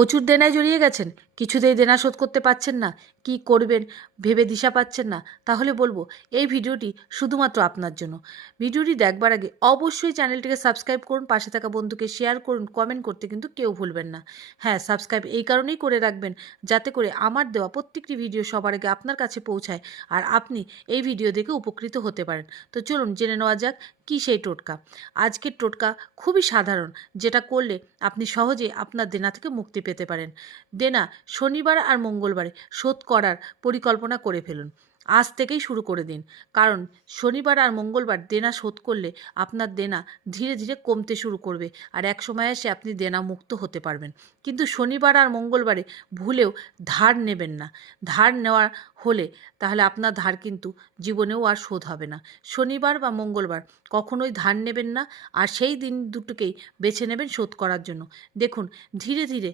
প্রচুর দেনায় জড়িয়ে গেছেন, কিছুতেই দেনা শোধ করতে পারছেন না, কি করবেন ভেবে দিশা পাচ্ছেন না, তাহলে বলবো এই ভিডিওটি শুধুমাত্র আপনার জন্য। ভিডিওটি দেখবার আগে অবশ্যই চ্যানেলটিকে সাবস্ক্রাইব করুন, পাশে থাকা বন্ধুকে শেয়ার করুন, কমেন্ট করতে কিন্তু কেউ ভুলবেন না। হ্যাঁ, সাবস্ক্রাইব এই কারণেই করে রাখবেন যাতে করে আমার দেওয়া প্রত্যেকটি ভিডিও সবার আগে আপনার কাছে পৌঁছায় আর আপনি এই ভিডিও দেখে উপকৃত হতে পারেন। তো চলুন জেনে নেওয়া যাক কী সেই টোটকা। আজকের টোটকা খুবই সাধারণ, যেটা করলে আপনি সহজেই আপনার দেনা থেকে মুক্তি পেতে পারেন। দেনা শনিবার আর মঙ্গলবারে শোধ করার পরিকল্পনা করে ফেলুন। আজ থেকেই শুরু করে দিন, কারণ শনিবার আর মঙ্গলবার দেনা শোধ করলে আপনার দেনা ধীরে ধীরে কমতে শুরু করবে আর এক সময় এসে আপনি দেনা মুক্ত হতে পারবেন। কিন্তু শনিবার আর মঙ্গলবারে ভুলেও ধার নেবেন না। ধার নেওয়া হলে তাহলে আপনার ধার কিন্তু জীবনেও আর শোধ হবে না। শনিবার বা মঙ্গলবার কখনোই ধার নেবেন না, আর সেই দিন দুটোকেই বেছে নেবেন শোধ করার জন্য। দেখুন ধীরে ধীরে